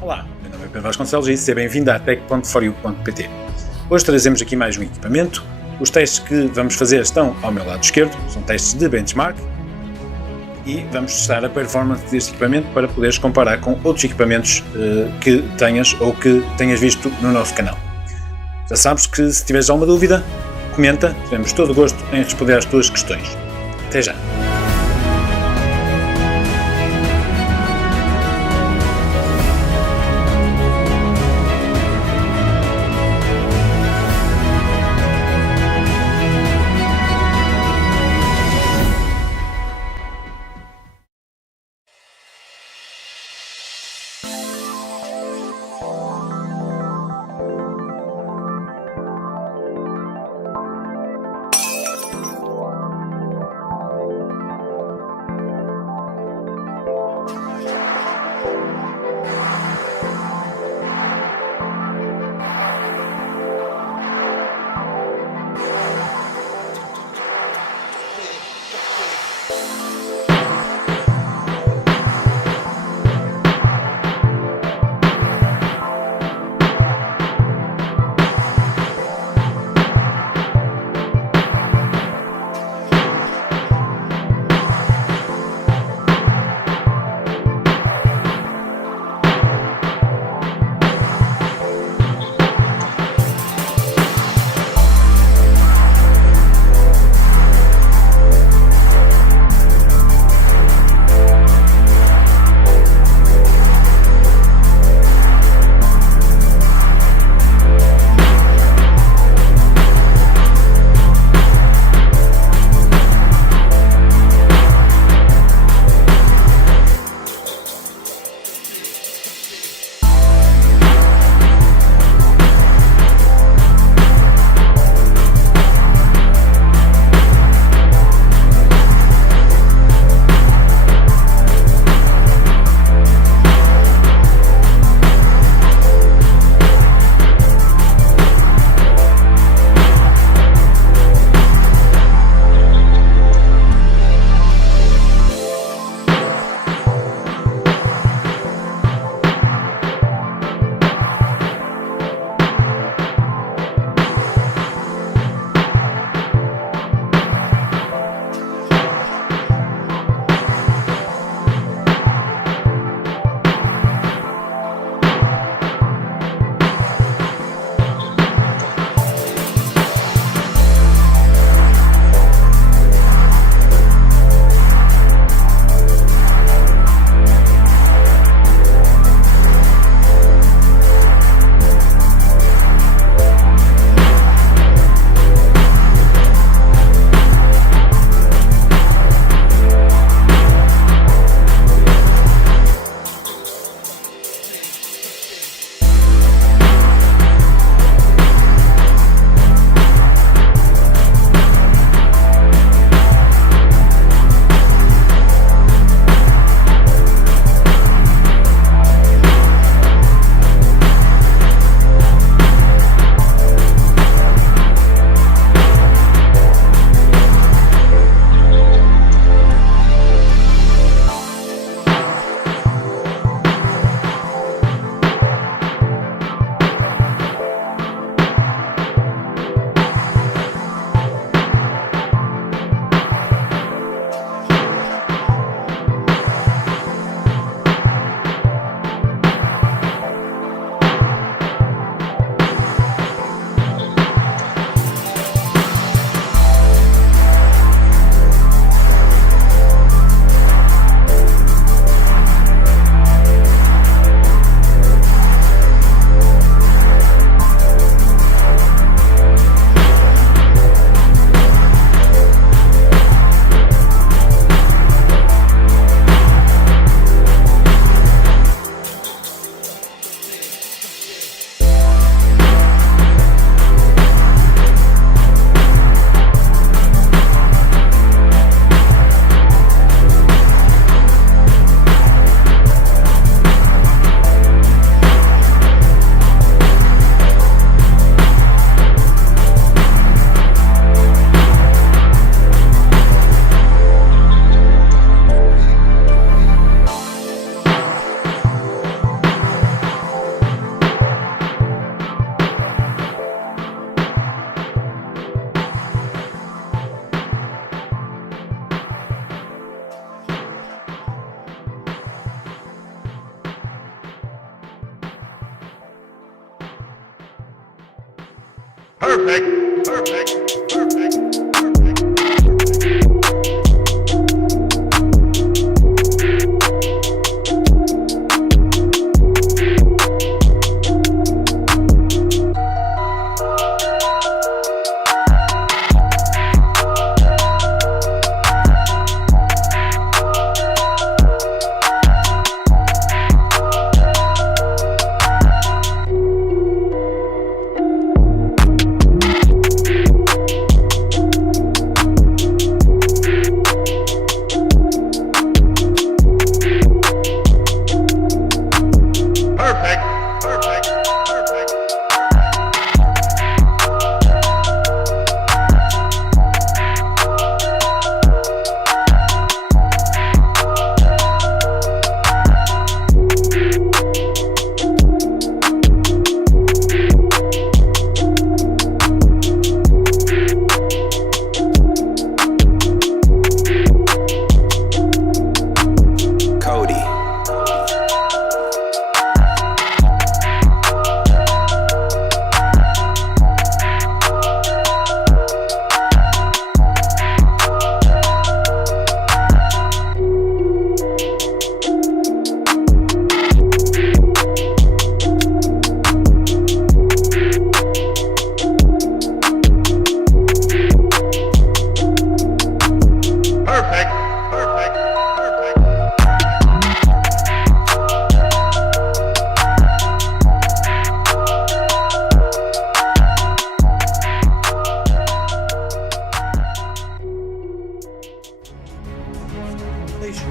Olá, meu nome é Pedro Vasconcelos e seja bem-vindo à tech.foryou.pt. Hoje trazemos aqui mais um equipamento. Os testes que vamos fazer estão ao meu lado esquerdo, são testes de benchmark e vamos testar a performance deste equipamento para poderes comparar com outros equipamentos que tenhas ou que tenhas visto no nosso canal. Já sabes que se tiveres alguma dúvida, comenta, teremos todo o gosto em responder às tuas questões. Até já!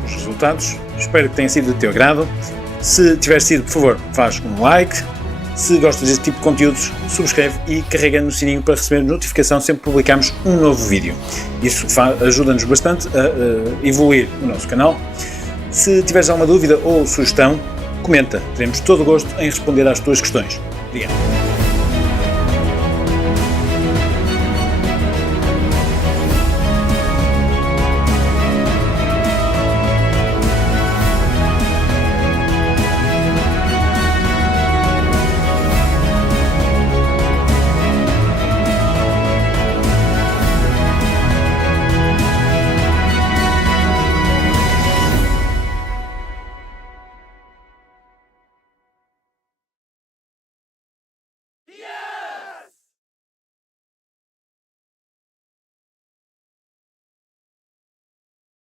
Os resultados, espero que tenha sido do teu agrado. Se tiver sido, por favor, faz um like. Se gostas deste tipo de conteúdos, subscreve e carrega no sininho para receber notificação sempre que publicamos um novo vídeo. Isso ajuda-nos bastante a evoluir o nosso canal. Se tiveres alguma dúvida ou sugestão, comenta. Teremos todo o gosto em responder às tuas questões. Obrigado.